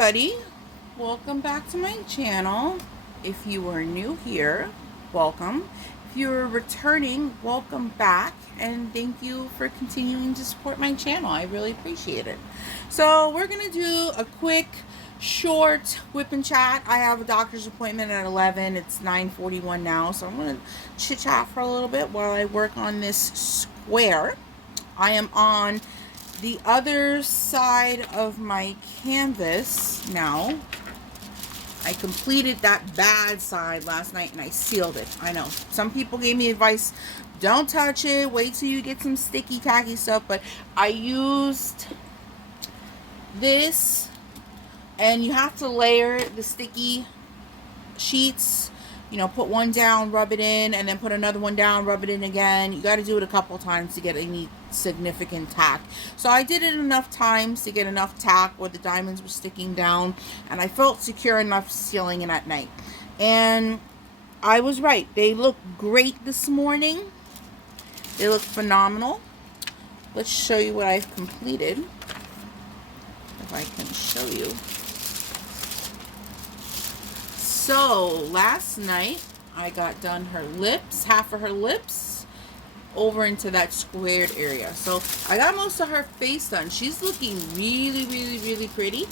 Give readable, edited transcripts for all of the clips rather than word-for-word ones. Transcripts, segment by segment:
everybody, welcome back to my channel. If you are new here, welcome. If you're returning, welcome back, and thank you for continuing to support my channel. I really appreciate it. So we're gonna do a quick short whip and chat. I have a doctor's appointment at 11. It's 9:41 now, so I'm gonna chit chat for a little bit while I work on this square. I am on the other side of my canvas now. I completed that bad side last night and I sealed it. I know some people gave me advice, don't touch it, wait till you get some sticky tacky stuff, but I used this, and you have to layer the sticky sheets. You know, put one down, rub it in, and then put another one down, rub it in again. You got to do it a couple times to get any significant tack. So I did it enough times to get enough tack where the diamonds were sticking down, and I felt secure enough sealing it at night. And I was right. They look great this morning. They look phenomenal. Let's show you what I've completed. If I can show you. So last night I got done her lips, half of her lips, over into that squared area. So I got most of her face done. She's looking really, really, really pretty.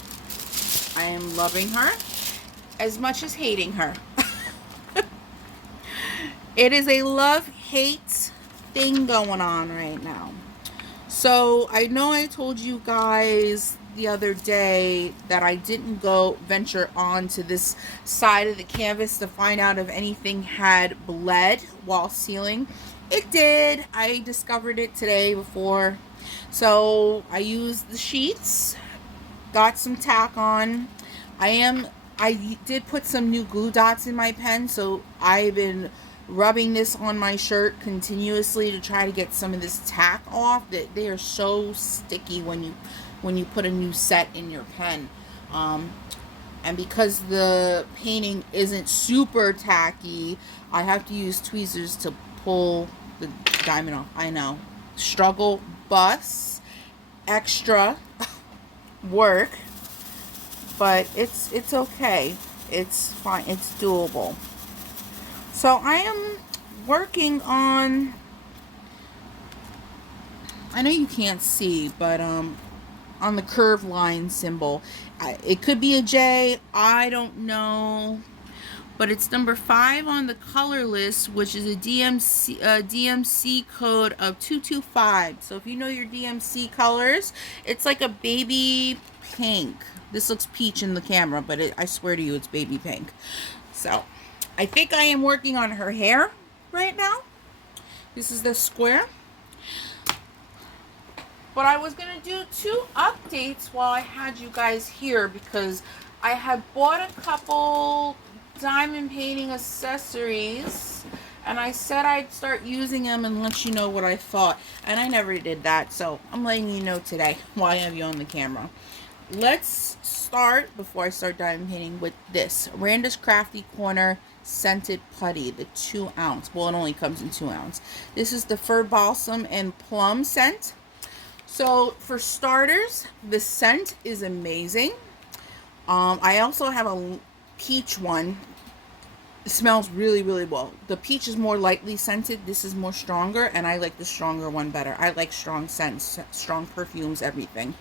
I am loving her as much as hating her. It is a love-hate thing going on right now. So I know I told you guys the other day that I didn't go venture onto this side of the canvas to find out if anything had bled while sealing. It did. I discovered it today before. So I used the sheets, got some tack on. I did put some new glue dots in my pen, so I've been rubbing this on my shirt continuously to try to get some of this tack off. That they are so sticky when you put a new set in your pen. And because the painting isn't super tacky, I have to use tweezers to pull the diamond off. I know, struggle bus, extra work, but it's okay. It's fine. It's doable. So I am working on, I know you can't see, but on the curved line symbol. It could be a J, I don't know. But it's number 5 on the color list, which is a DMC code of 225. So if you know your DMC colors, it's like a baby pink. This looks peach in the camera, but I swear to you, it's baby pink. So I think I am working on her hair right now. This is the square. But I was going to do 2 updates while I had you guys here, because I had bought a couple diamond painting accessories, and I said I'd start using them and let you know what I thought. And I never did that, so I'm letting you know today while I have you on the camera. Let's start, before I start diamond painting, with this Randa's Crafty Corner scented putty, the 2 ounce. Well, it only comes in 2 ounce. This is the Fir Balsam and Plum scent. So for starters, the scent is amazing. I also have a peach one. It smells really, really well. The peach is more lightly scented. This is more stronger, and I like the stronger one better. I like strong scents, strong perfumes, everything.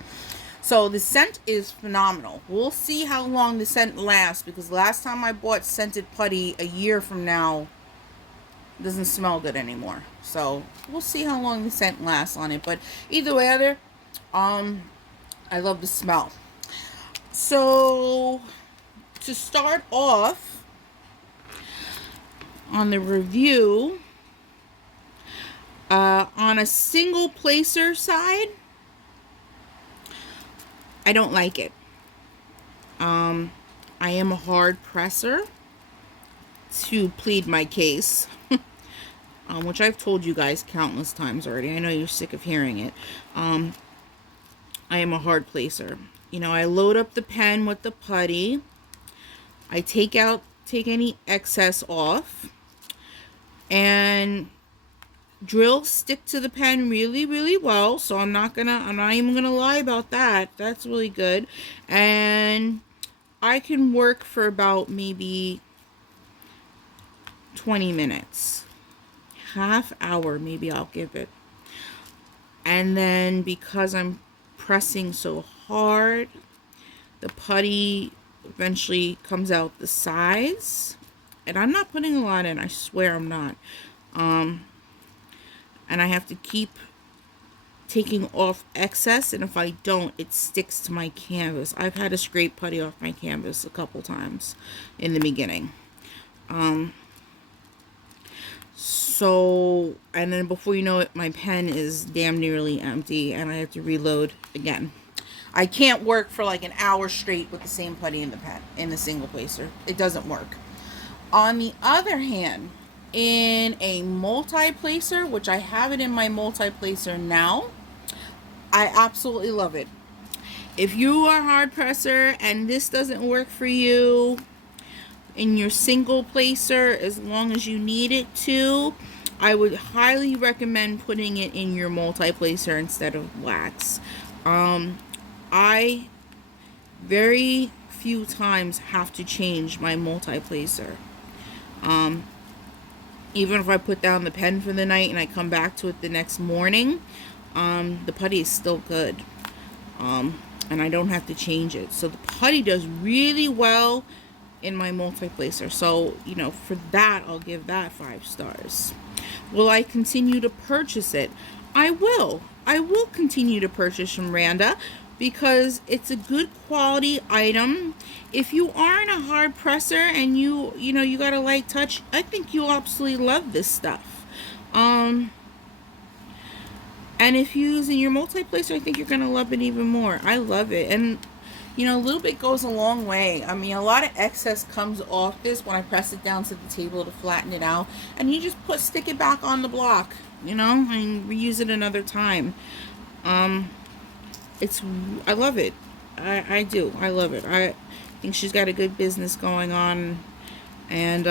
So the scent is phenomenal. We'll see how long the scent lasts, because last time I bought scented putty a year from now, it doesn't smell good anymore. So we'll see how long the scent lasts on it. But either way, I love the smell. So to start off on the review, on a single placer side, I don't like it. I am a hard presser, to plead my case, which I've told you guys countless times already. I know you're sick of hearing it. I am a hard placer. You know, I load up the pen with the putty. I take any excess off, and drills stick to the pen really, really well. So I'm not even gonna lie about that. That's really good. And I can work for about maybe 20 minutes. Half hour maybe I'll give it. And then because I'm pressing so hard, the putty eventually comes out the sides. And I'm not putting a lot in, I swear I'm not. And I have to keep taking off excess, and if I don't, it sticks to my canvas. I've had to scrape putty off my canvas a couple times in the beginning. So, and then before you know it, my pen is damn nearly empty, and I have to reload again. I can't work for like an hour straight with the same putty in the pen, in the single placer. It doesn't work. On the other hand, in a multi-placer, which I have it in my multi-placer now, I absolutely love it. If you are a hard presser and this doesn't work for you in your single placer, as long as you need it to, I would highly recommend putting it in your multi-placer instead of wax. I very few times have to change my multi-placer. Even if I put down the pen for the night and I come back to it the next morning, the putty is still good. And I don't have to change it. So the putty does really well in my multi-placer. So, you know, for that, I'll give that 5 stars. Will I continue to purchase it? I will. I will continue to purchase from Randa because it's a good quality item. If you aren't a hard presser and you know, you got a light touch, I think you'll absolutely love this stuff. And if you use in your multi-placer, I think you're going to love it even more. I love it. And, you know, a little bit goes a long way. I mean, a lot of excess comes off this when I press it down to the table to flatten it out. And you just stick it back on the block, you know, and reuse it another time. I love it. I do. I love it. I think she's got a good business going on. And,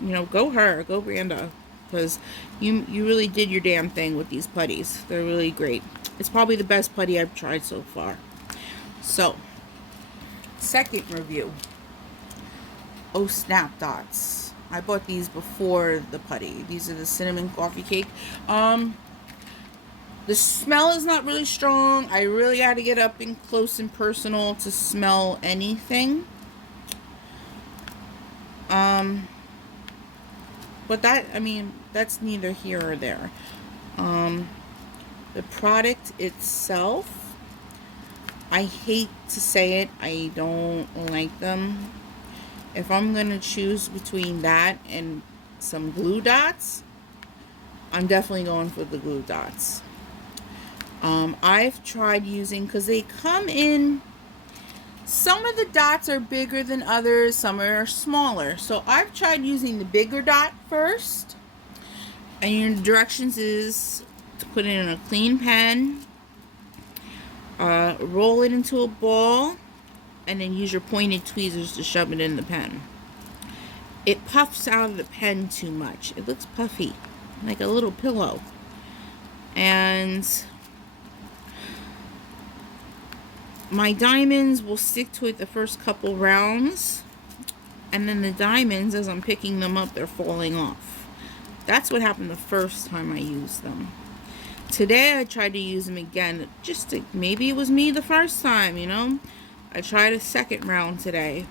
you know, go her. Go Randa. Because you really did your damn thing with these putties. They're really great. It's probably the best putty I've tried so far. So, second review. Oh Snap Dots. I bought these before the putty. These are the cinnamon coffee cake. The smell is not really strong. I really got to get up in close and personal to smell anything. But that, I mean, that's neither here or there. The product itself, I hate to say it, I don't like them. If I'm going to choose between that and some glue dots, I'm definitely going for the glue dots. I've tried using, because they come in, some of the dots are bigger than others, some are smaller. So I've tried using the bigger dot first. And your directions is to put it in a clean pen, roll it into a ball, and then use your pointed tweezers to shove it in the pen. It puffs out of the pen too much. It looks puffy, like a little pillow. And my diamonds will stick to it the first couple rounds, and then the diamonds, as I'm picking them up, they're falling off. That's what happened the first time I used them. Today I tried to use them again, just to, maybe it was me the first time, you know. I tried a second round today.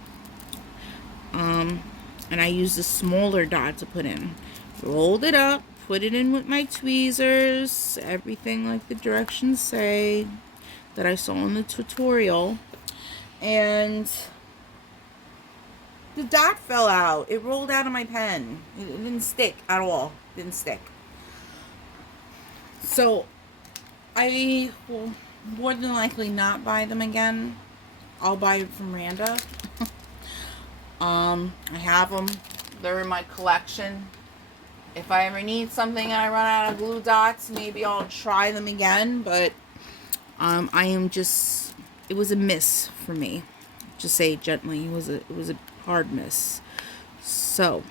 And I used a smaller dot to put in. Rolled it up, put it in with my tweezers, everything like the directions say that I saw in the tutorial, and the dot fell out. It rolled out of my pen. It didn't stick at all. It didn't stick. So I will more than likely not buy them again. I'll buy it from Randa. I have them. They're in my collection. If I ever need something and I run out of glue dots, maybe I'll try them again, but I am just, it was a miss for me. Just say it gently. It was a hard miss. So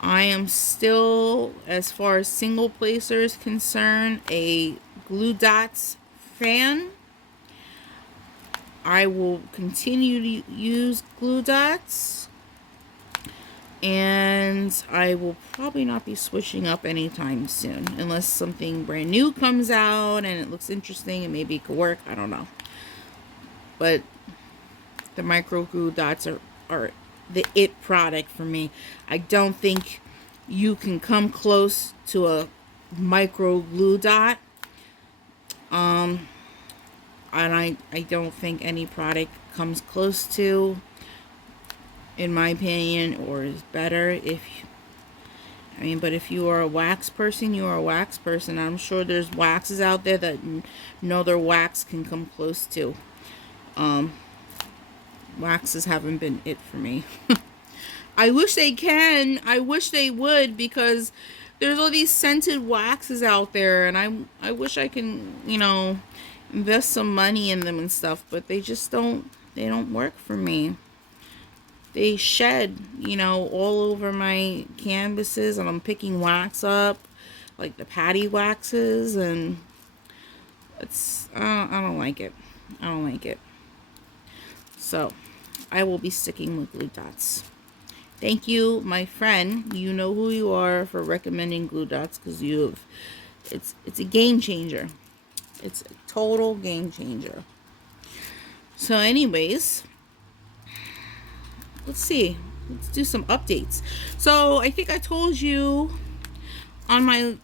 I am still, as far as single placer is concerned, a glue dots fan. I will continue to use glue dots, and I will probably not be switching up anytime soon unless something brand new comes out and it looks interesting and maybe it could work. I don't know. But the micro glue dots are the it product for me. I don't think you can come close to a micro glue dot. And I don't think any product comes close to, in my opinion, or is better. But if you are a wax person, you are a wax person. I'm sure there's waxes out there that no other wax can come close to. Waxes haven't been it for me. I wish they can. I wish they would, because there's all these scented waxes out there, and I wish I can, invest some money in them and stuff, but they just don't work for me. They shed, all over my canvases, and I'm picking wax up, like the patty waxes, and I don't like it. I don't like it. So, I will be sticking with glue dots. Thank you, my friend. You know who you are for recommending glue dots, because it's a game changer. It's a total game changer. So anyways, let's see. Let's do some updates. So I think I told you on my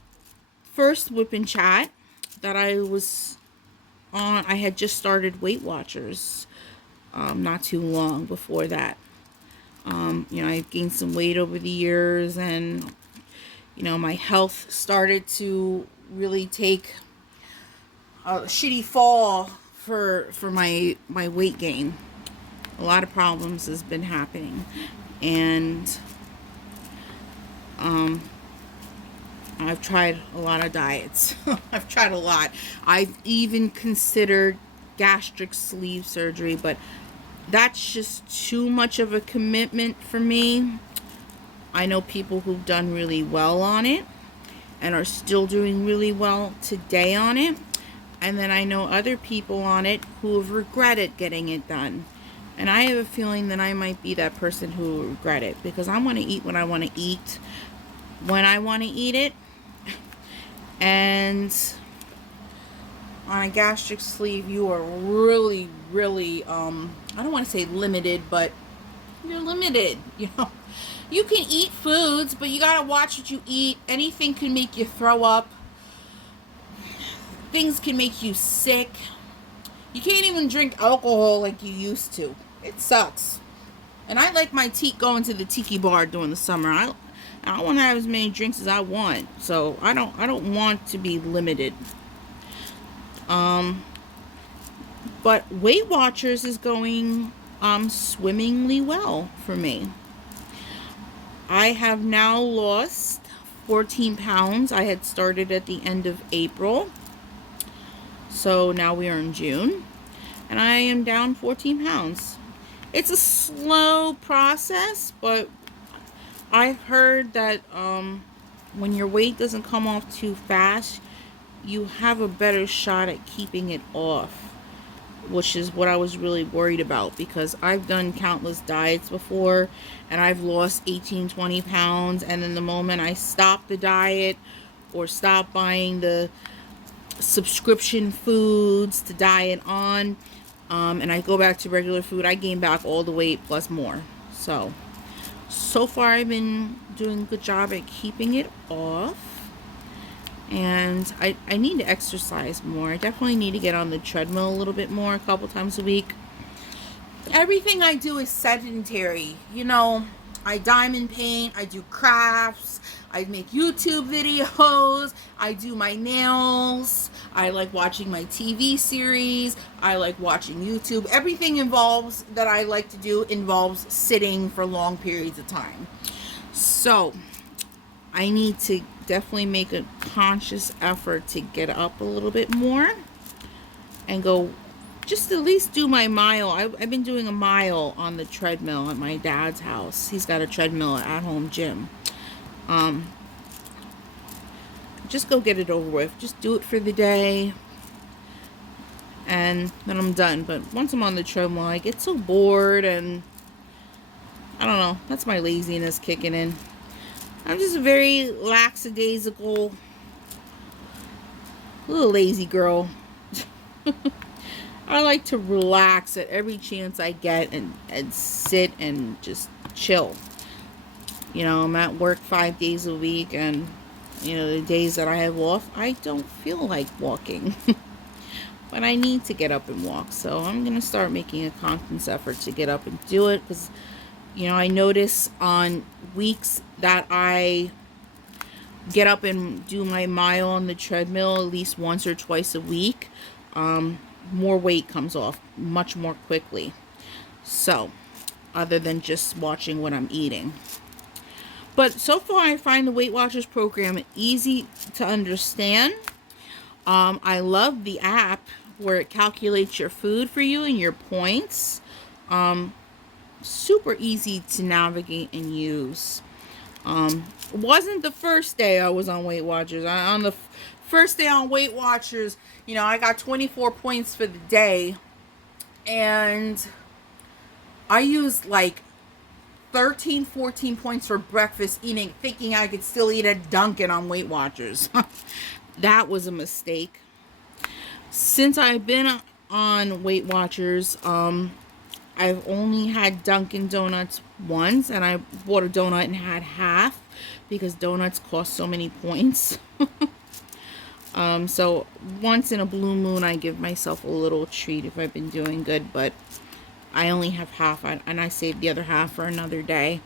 first whipping chat that I had just started Weight Watchers not too long before that. I've gained some weight over the years, and my health started to really take a shitty fall for my weight gain. A lot of problems has been happening, and I've tried a lot of diets. I've tried a lot. I've even considered gastric sleeve surgery, but that's just too much of a commitment for me. I know people who've done really well on it and are still doing really well today on it. And then I know other people on it who have regretted getting it done. And I have a feeling that I might be that person who will regret it, because I want to eat what I want to eat when I want to eat it. And on a gastric sleeve, you are really, really, I don't want to say limited, but you're limited, You can eat foods, but you got to watch what you eat. Anything can make you throw up. Things can make you sick. You can't even drink alcohol like you used to. It sucks. And I like my going to the tiki bar during the summer. I want to have as many drinks as I want. So I don't want to be limited. But Weight Watchers is going swimmingly well for me. I have now lost 14 pounds. I had started at the end of April. So now we are in June. And I am down 14 pounds. It's a slow process, but I've heard that when your weight doesn't come off too fast, you have a better shot at keeping it off, which is what I was really worried about, because I've done countless diets before and I've lost 18-20 pounds, and then the moment I stop the diet or stop buying the subscription foods to diet on, and I go back to regular food, I gain back all the weight plus more. So far I've been doing a good job at keeping it off. And I need to exercise more. I definitely need to get on the treadmill a little bit more, a couple times a week. Everything I do is sedentary. I diamond paint, I do crafts, I make YouTube videos, I do my nails, I like watching my TV series, I like watching YouTube. Everything that I like to do involves sitting for long periods of time. So I need to definitely make a conscious effort to get up a little bit more and go just at least do my mile. I've been doing a mile on the treadmill at my dad's house. He's got a treadmill at home gym. Just go get it over with. Just do it for the day. and then I'm done. But once I'm on the treadmill, I get so bored, and I don't know, that's my laziness kicking in. I'm just a very lackadaisical little lazy girl. I like to relax at every chance I get and sit and just chill. You know, I'm at work 5 days a week, and you know, the days that I have off, I don't feel like walking. But I need to get up and walk, so I'm going to start making a conscious effort to get up and do it, because, you know, I notice on weeks that I get up and do my mile on the treadmill at least once or twice a week, more weight comes off much more quickly. So, other than just watching what I'm eating. But so far, I find the Weight Watchers program easy to understand. I love the app where it calculates your food for you and your points. Super easy to navigate and use. It wasn't the first day I was on Weight Watchers. On the first day on Weight Watchers, you know, I got 24 points for the day, and I used like 13, 14 points for breakfast, thinking I could still eat a Dunkin' on Weight Watchers. That was a mistake. Since I've been on Weight Watchers, I've only had Dunkin' Donuts once, and I bought a donut and had half because donuts cost so many points. So once in a blue moon, I give myself a little treat if I've been doing good, but I only have half, and I save the other half for another day.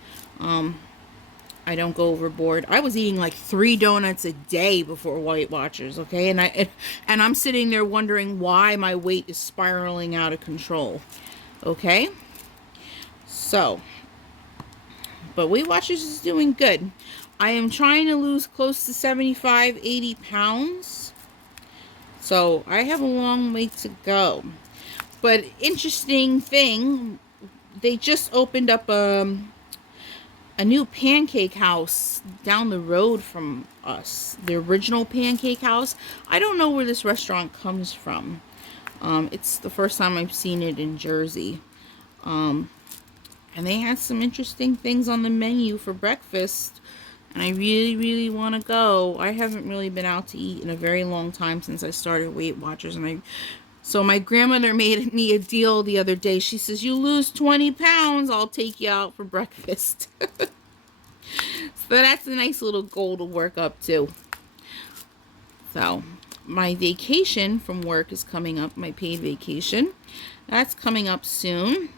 I don't go overboard. I was eating like 3 donuts a day before Weight Watchers, okay? And I'm sitting there wondering why my weight is spiraling out of control, okay? So, but Weight Watchers is doing good. I am trying to lose close to 75, 80 pounds. So, I have a long way to go. But interesting thing, they just opened up a new pancake house down the road from us. The original pancake house. I don't know where this restaurant comes from. It's the first time I've seen it in Jersey. And they had some interesting things on the menu for breakfast. And I really, really want to go. I haven't really been out to eat in a very long time since I started Weight Watchers. So my grandmother made me a deal the other day. She says, you lose 20 pounds, I'll take you out for breakfast. So that's a nice little goal to work up to. So my vacation from work is coming up, my paid vacation. That's coming up soon.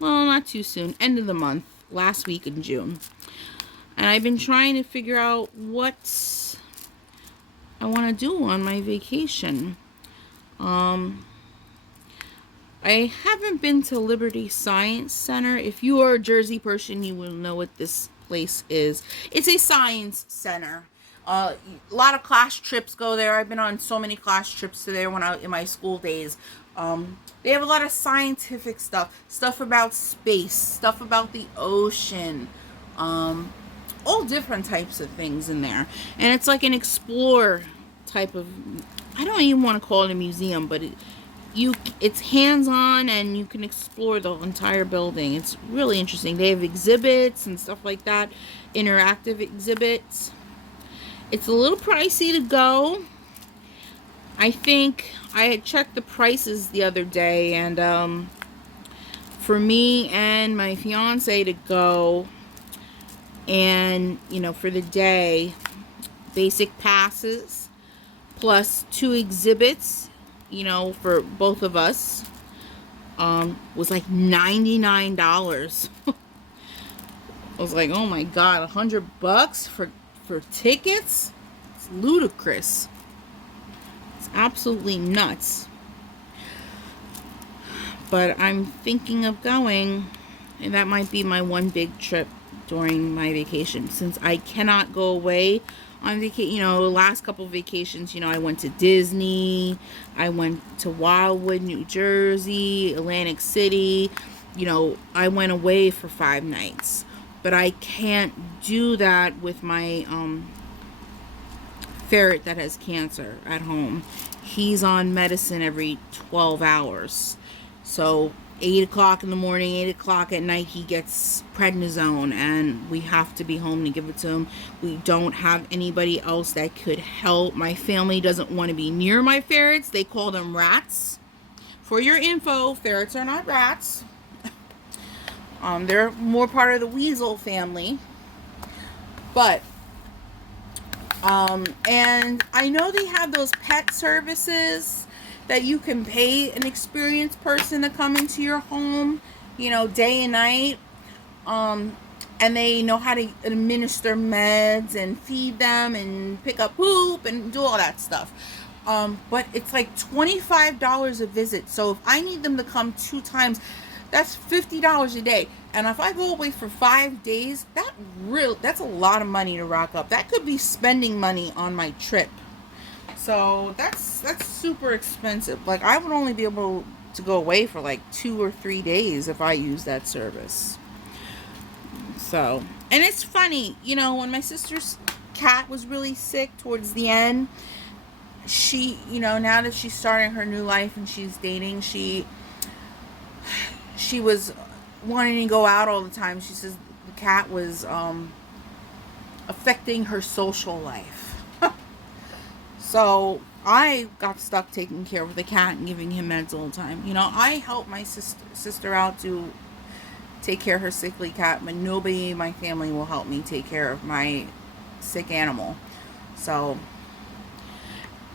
Well, not too soon, end of the month, last week in June. And I've been trying to figure out what I want to do on my vacation. I haven't been to Liberty Science Center. If you are a Jersey person, you will know what this place is. It's a science center. A lot of class trips go there. I've been on so many class trips to there when I in my school days. They have a lot of scientific stuff about space, stuff about the ocean, all different types of things in there. And it's like an explore type of, I don't even want to call it a museum, but it's hands-on and you can explore the entire building. It's really interesting. They have exhibits and stuff like that, interactive exhibits. It's a little pricey to go. I think I had checked the prices the other day, and for me and my fiance to go, and you know, for the day, basic passes plus 2 exhibits, you know, for both of us, was like $99. I was like, oh my god, $100 for tickets? It's ludicrous. It's absolutely nuts. But I'm thinking of going, and that might be my one big trip during my vacation, since I cannot go away on vacation. You know, the last couple of vacations, you know, I went to Disney, I went to Wildwood, New Jersey, Atlantic City. You know, I went away for 5 nights. But I can't do that with my ferret that has cancer at home. he's on medicine every 12 hours. So 8 o'clock in the morning, 8 o'clock at night, he gets prednisone, and we have to be home to give it to him. We don't have anybody else that could help. My family doesn't want to be near my ferrets. They call them rats. For your info, ferrets are not rats. They're more part of the weasel family. But and I know they have those pet services that you can pay an experienced person to come into your home, you know, day and night. And they know how to administer meds and feed them and pick up poop and do all that stuff. But it's like $25 a visit. So if I need them to come 2 times, that's $50 a day. And if I go away for 5 days, that's a lot of money to rack up. That could be spending money on my trip. So that's super expensive. Like, I would only be able to go away for like 2 or 3 days if I use that service. So, and it's funny, you know, when my sister's cat was really sick towards the end, she, you know, now that she's starting her new life and she's dating, she was wanting to go out all the time. She says the cat was affecting her social life. So I got stuck taking care of the cat and giving him meds all the time. You know, I help my sister out to take care of her sickly cat, but nobody in my family will help me take care of my sick animal. So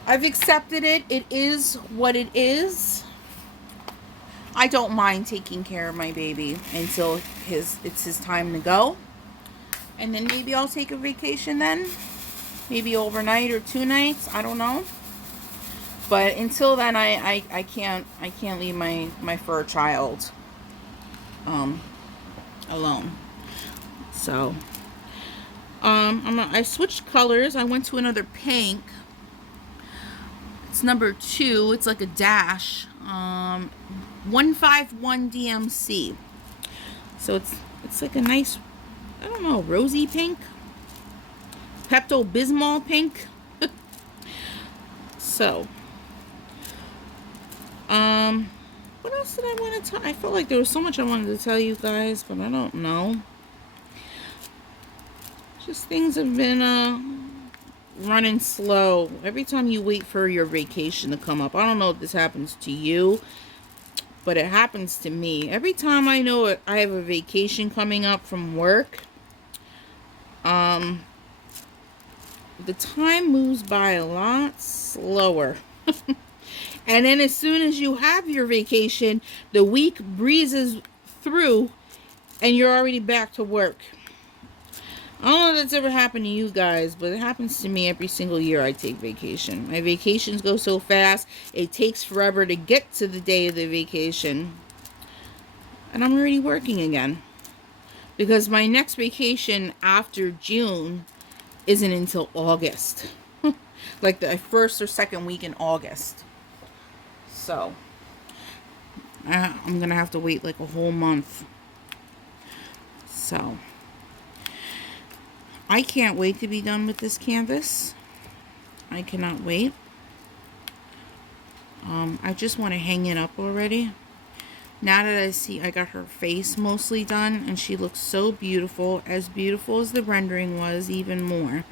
I've accepted it. It is what it is. I don't mind taking care of my baby until it's his time to go. And then maybe I'll take a vacation then. Maybe overnight or 2 nights. I don't know. But until then, I can't leave my fur child alone. So I switched colors. I went to another pink. It's number 2. It's like a dash. 151 DMC. So it's like a nice, I don't know, rosy pink. Pepto-Bismol pink. So what else did I want to tell? I felt like there was so much I wanted to tell you guys, but I don't know. Just things have been running slow. Every time you wait for your vacation to come up, I don't know if this happens to you, but it happens to me. Every time I know I have a vacation coming up from work, the time moves by a lot slower. And then as soon as you have your vacation, the week breezes through and you're already back to work. I don't know if that's ever happened to you guys, but it happens to me every single year I take vacation. My vacations go so fast, it takes forever to get to the day of the vacation. And I'm already working again. Because my next vacation after June isn't until August. Like the first or second week in August. So I'm going to have to wait like a whole month. So I can't wait to be done with this canvas. I cannot wait. I just want to hang it up already. Now that I see I got her face mostly done, and she looks so beautiful as the rendering was, even more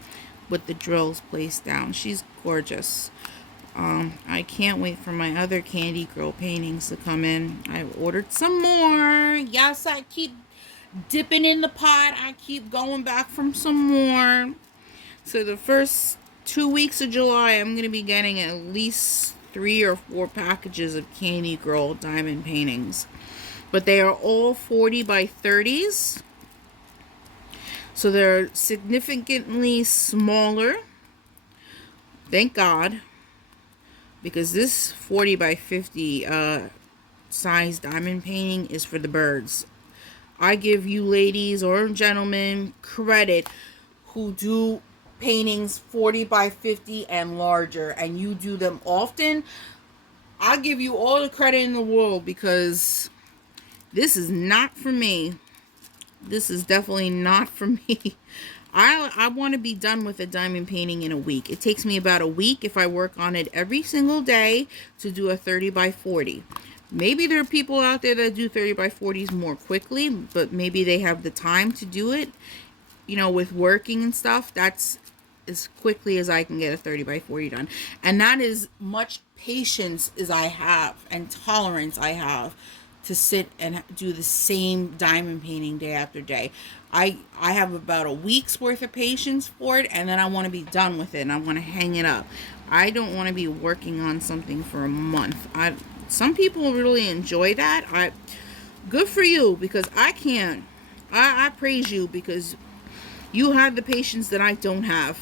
with the drills placed down. She's gorgeous. I can't wait for my other Candy Girl paintings to come in. I've ordered some more. Yes, I keep dipping in the pot. I keep going back from some more. So the first 2 weeks of July, I'm going to be getting at least 3 or 4 packages of Candy Girl diamond paintings. But they are all 40 by 30s. So they're significantly smaller. Thank God. Because this 40 by 50 size diamond painting is for the birds. I give you ladies or gentlemen credit who do paintings 40 by 50 and larger, and you do them often. I give you all the credit in the world, because this is not for me. This is definitely not for me. I want to be done with a diamond painting in a week. It takes me about a week if I work on it every single day to do a 30 by 40. Maybe there are people out there that do 30 by 40s more quickly, but maybe they have the time to do it, you know, with working and stuff. That's as quickly as I can get a 30 by 40 done. And that is much patience as I have and tolerance I have to sit and do the same diamond painting day after day. I have about a week's worth of patience for it, and then I want to be done with it and I want to hang it up. I don't want to be working on something for a month. Some people really enjoy that. Good for you, because I can't. I praise you, because you have the patience that I don't have.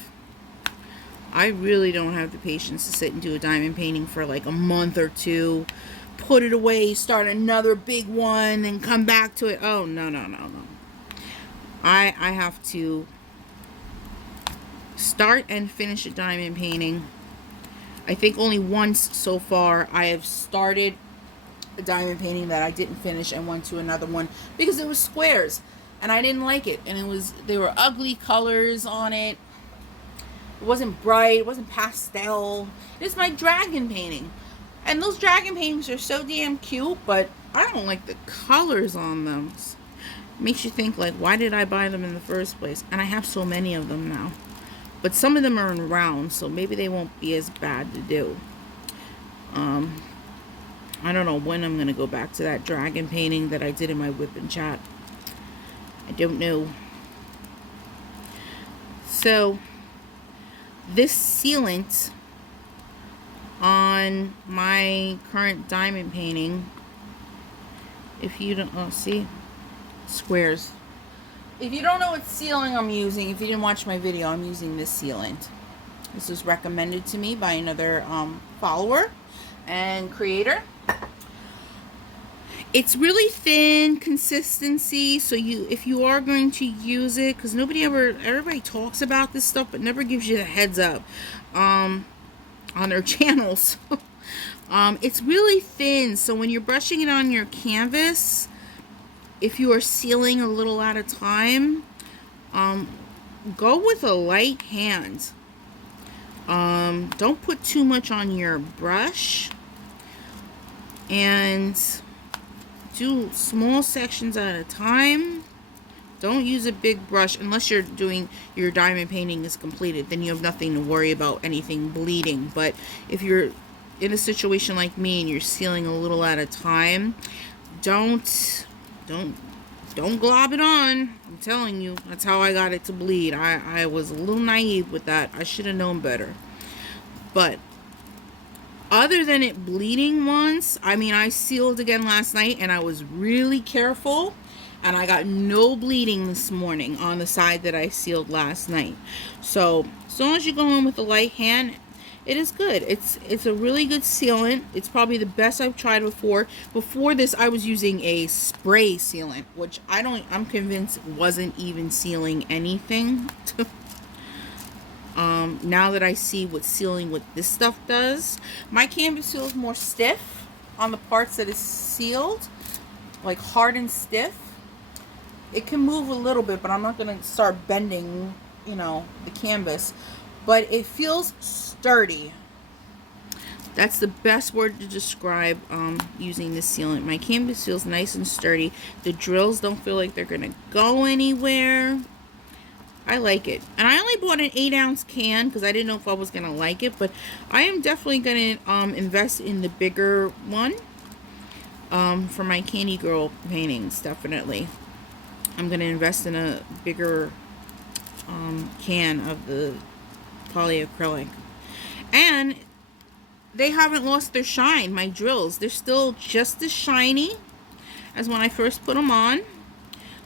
I really don't have the patience to sit and do a diamond painting for like a month or two, put it away, start another big one, then come back to it. Oh, no. I have to start and finish a diamond painting. I think only once so far I have started a diamond painting that I didn't finish and went to another one because it was squares and I didn't like it, and there were ugly colors on it. It wasn't bright, it wasn't pastel. It's my dragon painting. And those dragon paintings are so damn cute, but I don't like the colors on them. It makes you think, like, why did I buy them in the first place? And I have so many of them now. But some of them are in round, so maybe they won't be as bad to do. I don't know when I'm going to go back to that dragon painting that I did in my whip and chat. I don't know. So, this sealant on my current diamond painting, if you don't see, squares. If you don't know what sealant I'm using, if you didn't watch my video, I'm using this sealant. This was recommended to me by another follower and creator. It's really thin consistency, so if you are going to use it, because everybody talks about this stuff but never gives you a heads up on their channels. It's really thin, so when you're brushing it on your canvas, if you are sealing a little at a time, go with a light hand. Don't put too much on your brush, and do small sections at a time. Don't use a big brush unless you're doing your diamond painting is completed. Then you have nothing to worry about anything bleeding. But if you're in a situation like me and you're sealing a little at a time, don't glob it on. I'm telling you, that's how I got it to bleed. I was a little naive with that. I should have known better. But other than it bleeding once, I mean, I sealed again last night and I was really careful, and I got no bleeding this morning on the side that I sealed last night. So as long as you go in with a light hand, it is good. It's a really good sealant. It's probably the best I've tried before. Before this, I was using a spray sealant, which I'm convinced wasn't even sealing anything. Now that I see what sealing with this stuff does, my canvas feels more stiff on the parts that is sealed, like hard and stiff. It can move a little bit, but I'm not going to start bending, the canvas. But it feels sturdy. That's the best word to describe using this sealant. My canvas feels nice and sturdy. The drills don't feel like they're going to go anywhere. I like it. And I only bought an 8-ounce can because I didn't know if I was going to like it. But I am definitely going to invest in the bigger one for my Candy Girl paintings, definitely. I'm going to invest in a bigger can of the polyacrylic. And they haven't lost their shine, my drills. They're still just as shiny as when I first put them on.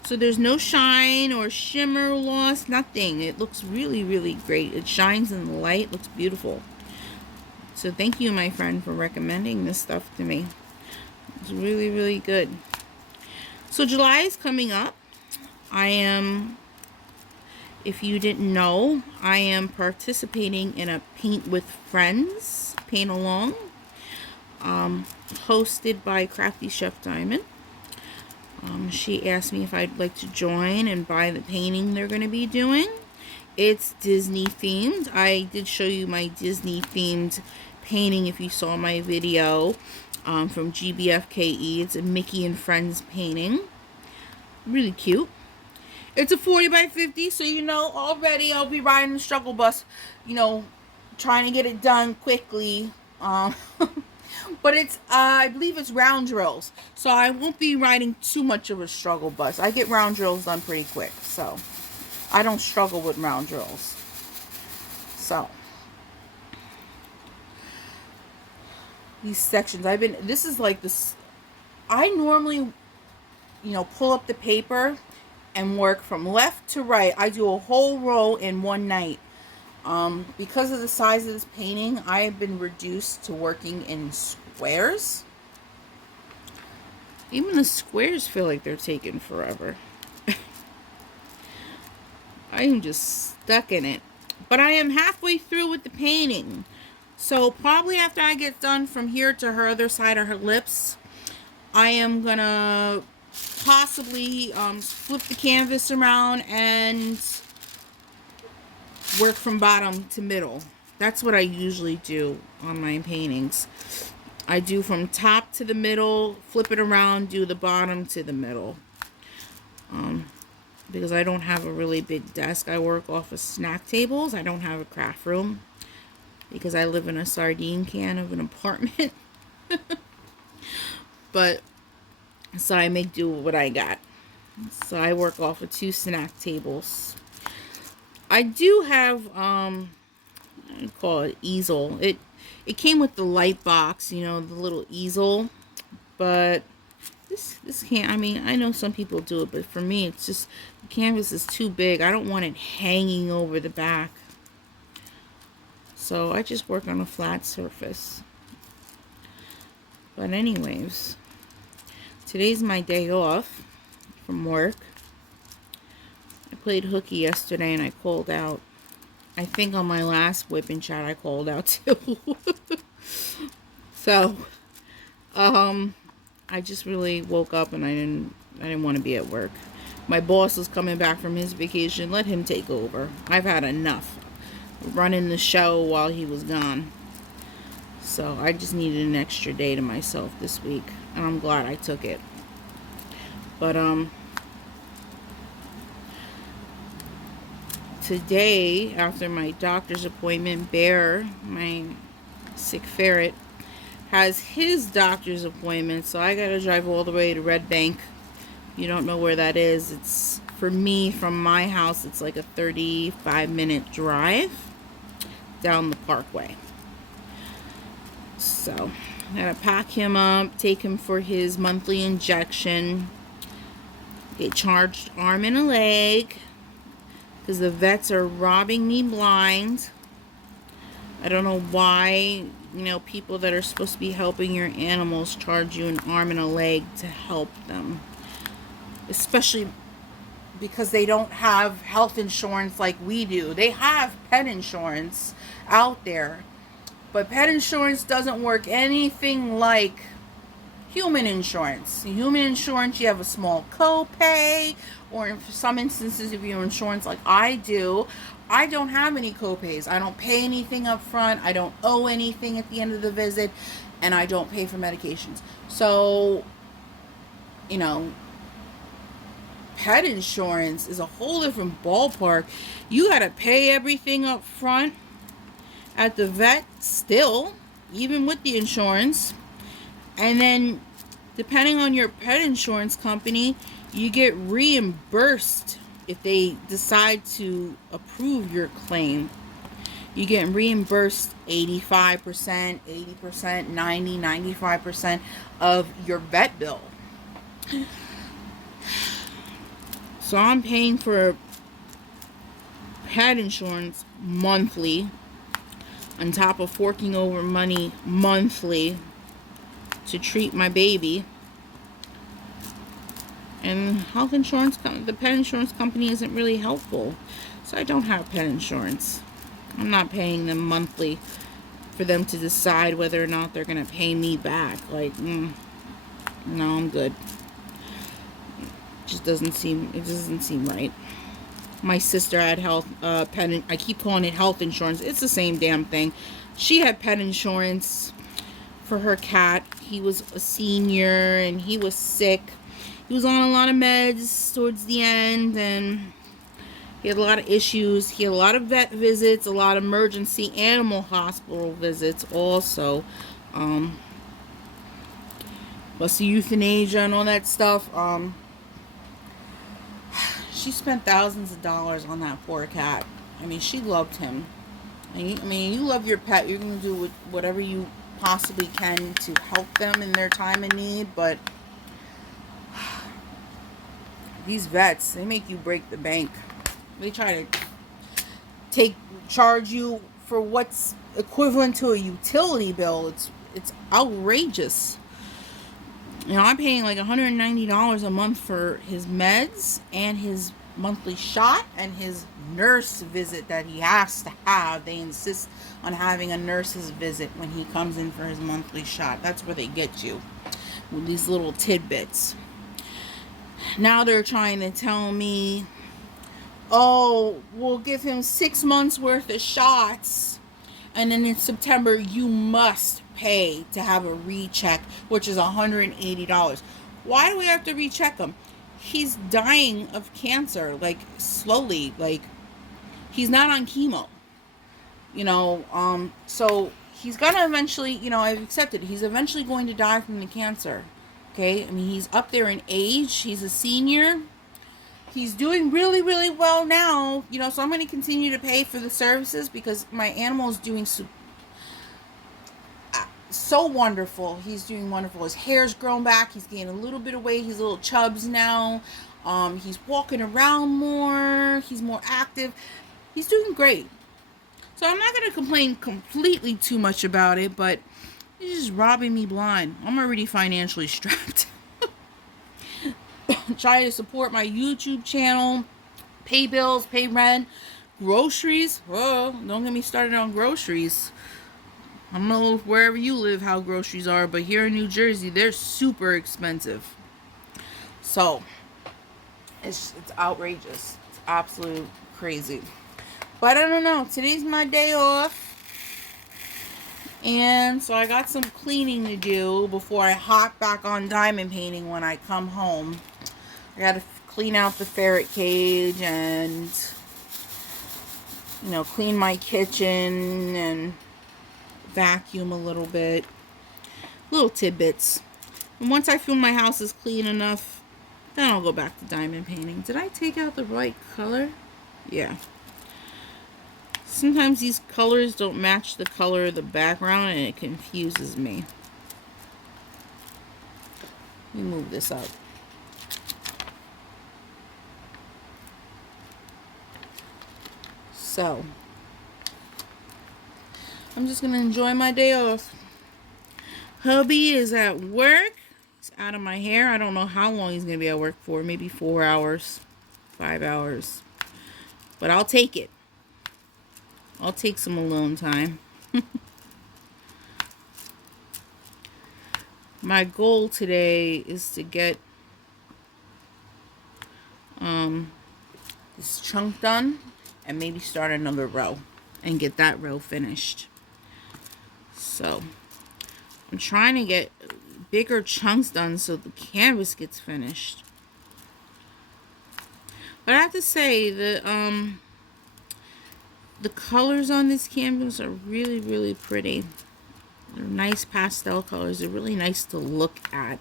So there's no shine or shimmer loss, nothing. It looks really, really great. It shines in the light, looks beautiful. So thank you, my friend, for recommending this stuff to me. It's really, really good. So July is coming up. If you didn't know, I am participating in a Paint with Friends paint along, hosted by Crafty Chef Diamond. She asked me if I'd like to join and buy the painting they're going to be doing. It's Disney themed. I did show you my Disney themed painting if you saw my video from GBFKE. It's a Mickey and Friends painting. Really cute. It's a 40 by 50, so you know already I'll be riding the struggle bus, you know, trying to get it done quickly. But it's, I believe it's round drills, so I won't be riding too much of a struggle bus. I get round drills done pretty quick, so I don't struggle with round drills. So these sections, this is like this, I normally, you know, pull up the paper and work from left to right. I do a whole row in one night. Because of the size of this painting, I have been reduced to working in squares. Even the squares feel like they're taking forever. I am just stuck in it. But I am halfway through with the painting. So probably after I get done from here to her other side of her lips, I am gonna possibly flip the canvas around and work from bottom to middle. That's what I usually do on my paintings. I do from top to the middle, flip it around, do the bottom to the middle. Because I don't have a really big desk. I work off of snack tables. I don't have a craft room because I live in a sardine can of an apartment. But so I make do with what I got. So I work off of 2 snack tables. I do have I call it easel. It came with the light box, you know, the little easel, but this can't, I mean, I know some people do it, but for me it's just the canvas is too big. I don't want it hanging over the back. So I just work on a flat surface. But anyways, today's my day off from work. I played hooky yesterday and I called out. I think on my last whip and chat I called out too. So, I just really woke up and I didn't want to be at work. My boss was coming back from his vacation. Let him take over. I've had enough running the show while he was gone. So I just needed an extra day to myself this week, and I'm glad I took it. But today, after my doctor's appointment, Bear, my sick ferret, has his doctor's appointment, so I gotta drive all the way to Red Bank. You don't know where that is. It's, for me, from my house, it's like a 35-minute drive down the parkway. So I gotta pack him up, take him for his monthly injection, get charged arm and a leg, because the vets are robbing me blind. I don't know why, you know, people that are supposed to be helping your animals charge you an arm and a leg to help them. Especially because they don't have health insurance like we do. They have pet insurance out there, but pet insurance doesn't work anything like human insurance. Human insurance, you have a small copay, or in some instances, if you're insurance like I do, I don't have any copays. I don't pay anything up front. I don't owe anything at the end of the visit, and I don't pay for medications. So, you know, pet insurance is a whole different ballpark. You gotta pay everything up front at the vet still, even with the insurance. And then, depending on your pet insurance company, you get reimbursed if they decide to approve your claim. You get reimbursed 85%, 80%, 90, 95% of your vet bill. So I'm paying for pet insurance monthly, on top of forking over money monthly to treat my baby. And health insurance, the pet insurance company isn't really helpful. So I don't have pet insurance. I'm not paying them monthly for them to decide whether or not they're going to pay me back. Like, no, I'm good. It doesn't seem right. My sister had I keep calling it health insurance. It's the same damn thing. She had pet insurance for her cat. He was a senior and he was sick. He was on a lot of meds towards the end, and he had a lot of issues. He had a lot of vet visits, a lot of emergency animal hospital visits also. Plus the euthanasia and all that stuff. She spent thousands of dollars on that poor cat. I mean, she loved him. I mean, you love your pet. You're going to do whatever you possibly can to help them in their time of need. But these vets, they make you break the bank. They try to charge you for what's equivalent to a utility bill. It's outrageous. You know, I'm paying like $190 a month for his meds and his monthly shot and his nurse visit that he has to have. They insist on having a nurse's visit when he comes in for his monthly shot. That's where they get you with these little tidbits. Now they're trying to tell me, oh, we'll give him 6 months worth of shots, and then in September you must pay to have a recheck, which is $180. Why do we have to recheck him? He's dying of cancer, like slowly, like he's not on chemo, so he's gonna eventually, I've accepted it. He's eventually going to die from the cancer. Okay, I mean, he's up there in age. He's a senior. He's doing really, really well now, so I'm going to continue to pay for the services because my animal is doing so wonderful. He's doing wonderful. His hair's grown back. He's gained a little bit of weight. He's little chubs now. He's walking around more. He's more active. He's doing great. So I'm not going to complain completely too much about it, but it's just robbing me blind. I'm already financially strapped. Trying to support my YouTube channel, pay bills, pay rent, groceries. Whoa, don't get me started on groceries. I don't know wherever you live how groceries are, but here in New Jersey, they're super expensive. So, it's outrageous. It's absolute crazy. But I don't know. Today's my day off. And so I got some cleaning to do before I hop back on diamond painting when I come home. I got to clean out the ferret cage and, clean my kitchen and vacuum a little bit. Little tidbits. And once I feel my house is clean enough, then I'll go back to diamond painting. Did I take out the right color? Yeah. Sometimes these colors don't match the color of the background and it confuses me. Let me move this up. So, I'm just going to enjoy my day off. Hubby is at work. He's out of my hair. I don't know how long he's going to be at work for. Maybe 4 hours, 5 hours. But I'll take it. I'll take some alone time. My goal today is to get this chunk done and maybe start another row and get that row finished. So I'm trying to get bigger chunks done so the canvas gets finished. But I have to say that the colors on this canvas are really, really pretty. They're nice pastel colors. They're really nice to look at.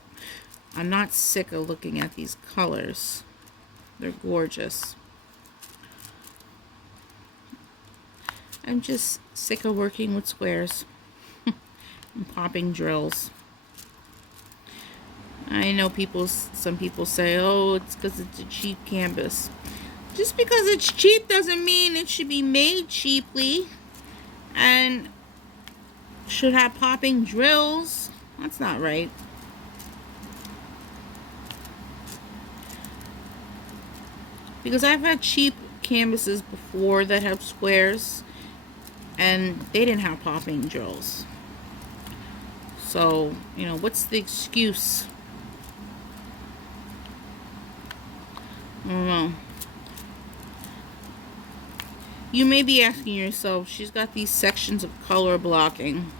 I'm not sick of looking at these colors. They're gorgeous. I'm just sick of working with squares and popping drills. I know some people say, oh, it's because it's a cheap canvas. Just because it's cheap doesn't mean it should be made cheaply and should have popping drills. That's not right. Because I've had cheap canvases before that have squares and they didn't have popping drills. So, what's the excuse? I don't know. You may be asking yourself, she's got these sections of color blocking.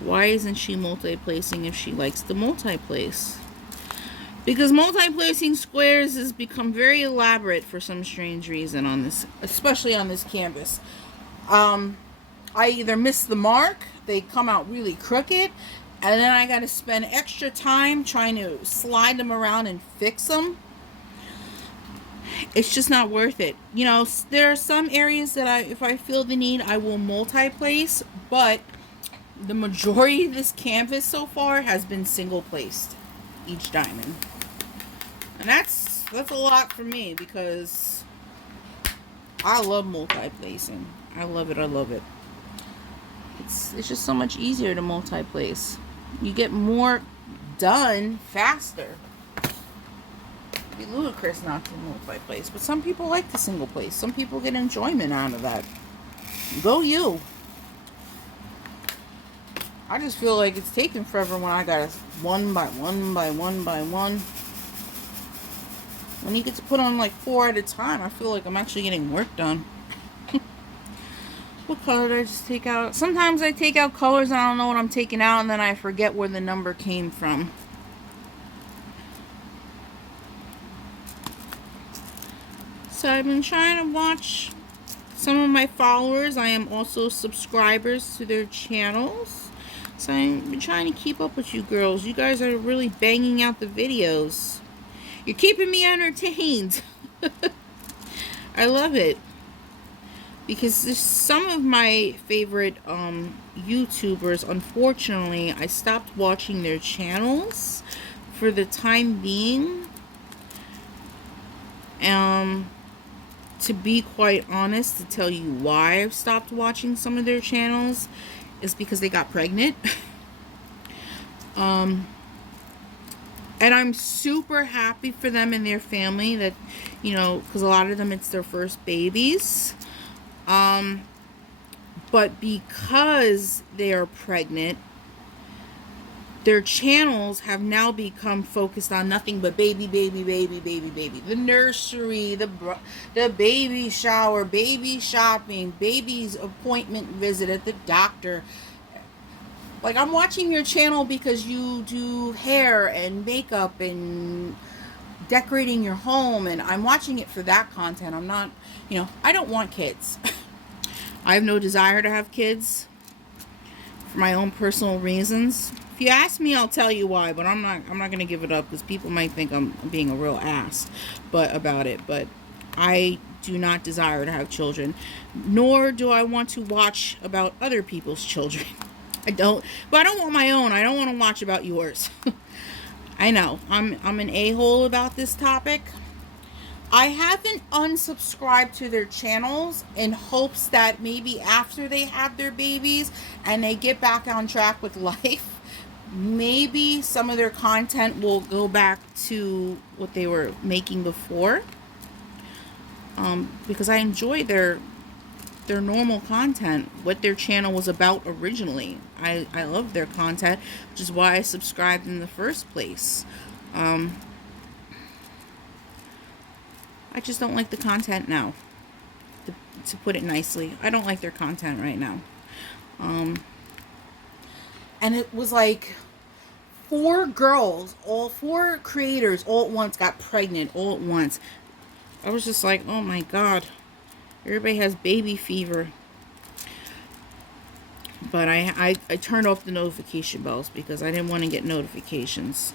Why isn't she multi-placing if she likes to multi-place? Because multi-placing squares has become very elaborate for some strange reason on this, especially on this canvas. I either miss the mark, they come out really crooked, and then I gotta spend extra time trying to slide them around and fix them. It's just not worth it. You know, there are some areas that if I feel the need, I will multi-place, but the majority of this canvas so far has been single placed, each diamond. And that's a lot for me because I love multi-placing. I love it. I love it. It's just so much easier to multi-place. You get more done faster. It'd be ludicrous not to multi-place, but some people like the single place. Some people get enjoyment out of that. Go you. I just feel like it's taking forever when I got one by one by one by one. When you get to put on like 4 at a time, I feel like I'm actually getting work done. What color did I just take out? Sometimes I take out colors and I don't know what I'm taking out, and then I forget where the number came from. So I've been trying to watch some of my followers. I am also subscribers to their channels. So I've been trying to keep up with you girls. You guys are really banging out the videos. You're keeping me entertained. I love it. Because there's some of my favorite YouTubers, unfortunately, I stopped watching their channels for the time being. To be quite honest, to tell you why I've stopped watching some of their channels is because they got pregnant. And I'm super happy for them and their family that, you know, because a lot of them, it's their first babies. But because they are pregnant, their channels have now become focused on nothing but baby, baby, baby, baby, baby. The nursery, the baby shower, baby shopping, baby's appointment visit at the doctor. Like, I'm watching your channel because you do hair and makeup and decorating your home, and I'm watching it for that content. I'm not, you know, I don't want kids. I have no desire to have kids for my own personal reasons. If you ask me, I'll tell you why, but I'm not going to give it up because people might think I'm being a real ass about it. But I do not desire to have children, nor do I want to watch about other people's children. I don't want my own. I don't want to watch about yours. I know I'm an a-hole about this topic. I haven't unsubscribed to their channels in hopes that maybe after they have their babies and they get back on track with life, maybe some of their content will go back to what they were making before. Because I enjoy their normal content, what their channel was about originally. I love their content, which is why I subscribed in the first place. I just don't like the content now, to put it nicely. I don't like their content right now. And it was like 4 girls, all 4 creators all at once got pregnant all at once. I was just like, oh my God, everybody has baby fever. But I turned off the notification bells because I didn't want to get notifications.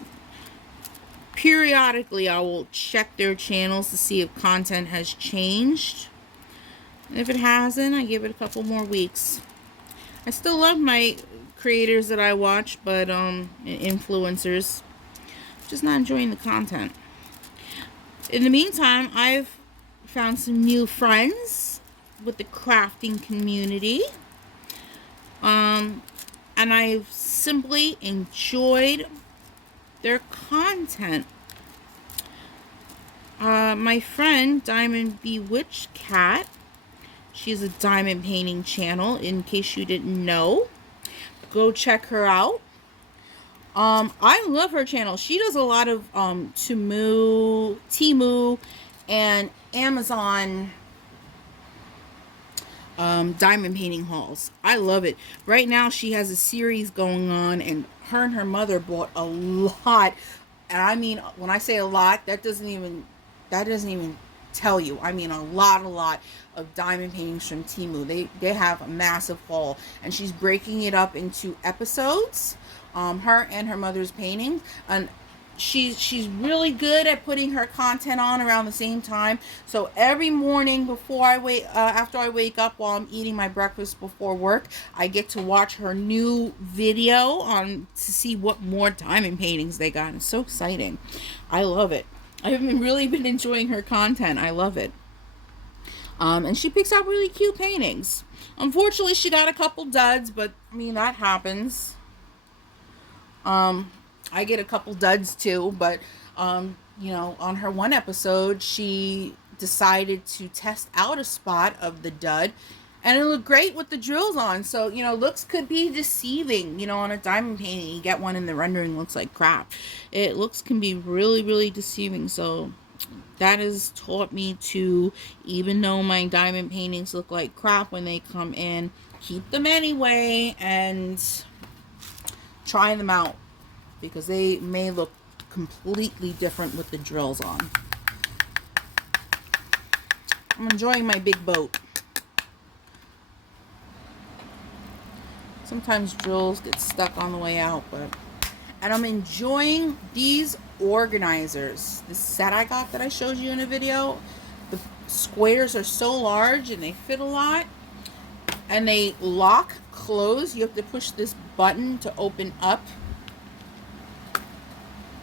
Periodically, I will check their channels to see if content has changed. And if it hasn't, I give it a couple more weeks. I still love my creators that I watch, but influencers, just not enjoying the content. In the meantime, I've found some new friends with the crafting community. And I've simply enjoyed their content. My friend Diamond Bewitched Cat, she has a diamond painting channel, in case you didn't know. Go check her out. I love her channel. She does a lot of Temu and Amazon diamond painting hauls. I love it. Right now she has a series going on, and her mother bought a lot. And I mean, when I say a lot, that doesn't even tell you. I mean, a lot of diamond paintings from Temu. They have a massive haul, and she's breaking it up into episodes. Her and her mother's paintings, and she's really good at putting her content on around the same time. So every morning before after I wake up, while I'm eating my breakfast before work, I get to watch her new video to see what more diamond paintings they got. It's so exciting. I love it. I've really been enjoying her content. I love it. And she picks out really cute paintings. Unfortunately, she got a couple duds, but I mean, that happens. I get a couple duds too, but you know, on her one episode, she decided to test out a spot of the dud, and it looked great with the drills on. So, you know, looks could be deceiving. You know, on a diamond painting, you get one in the rendering, looks like crap. Looks can be really deceiving. So that has taught me to, even though my diamond paintings look like crap when they come in, keep them anyway and try them out, because they may look completely different with the drills on. I'm enjoying my big boat. Sometimes drills get stuck on the way out, and I'm enjoying these organizers. The set I got that I showed you in a video, the squares are so large and they fit a lot, and they lock close. You have to push this button to open up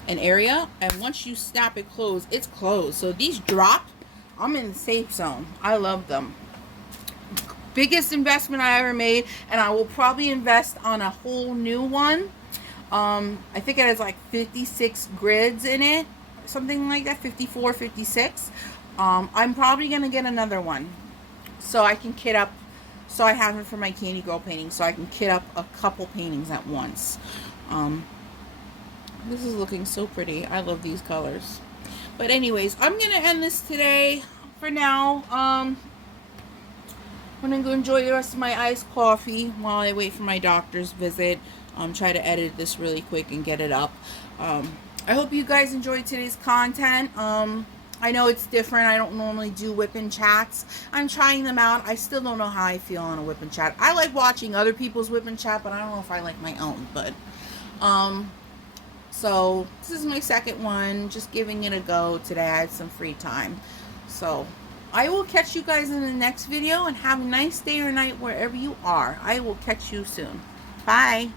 an area, and once you snap it closed, it's closed. So these drop. I'm in the safe zone. I love them. Biggest investment I ever made, and I will probably invest on a whole new one. I think it has like 56 grids in it, something like that, 54, 56. I'm probably gonna get another one so I can kit up, so I have it for my Candy Girl painting, so I can kit up a couple paintings at once. This is looking so pretty. I love these colors. But anyways, I'm gonna end this today for now. I'm gonna go enjoy the rest of my iced coffee while I wait for my doctor's visit. Try to edit this really quick and get it up. I hope you guys enjoyed today's content. I know it's different. I don't normally do whip-in chats. I'm trying them out. I still don't know how I feel on a whip-in chat. I like watching other people's whip-in chat, but I don't know if I like my own. But so this is my second one, just giving it a go today. I had some free time. So I will catch you guys in the next video, and have a nice day or night wherever you are. I will catch you soon. Bye.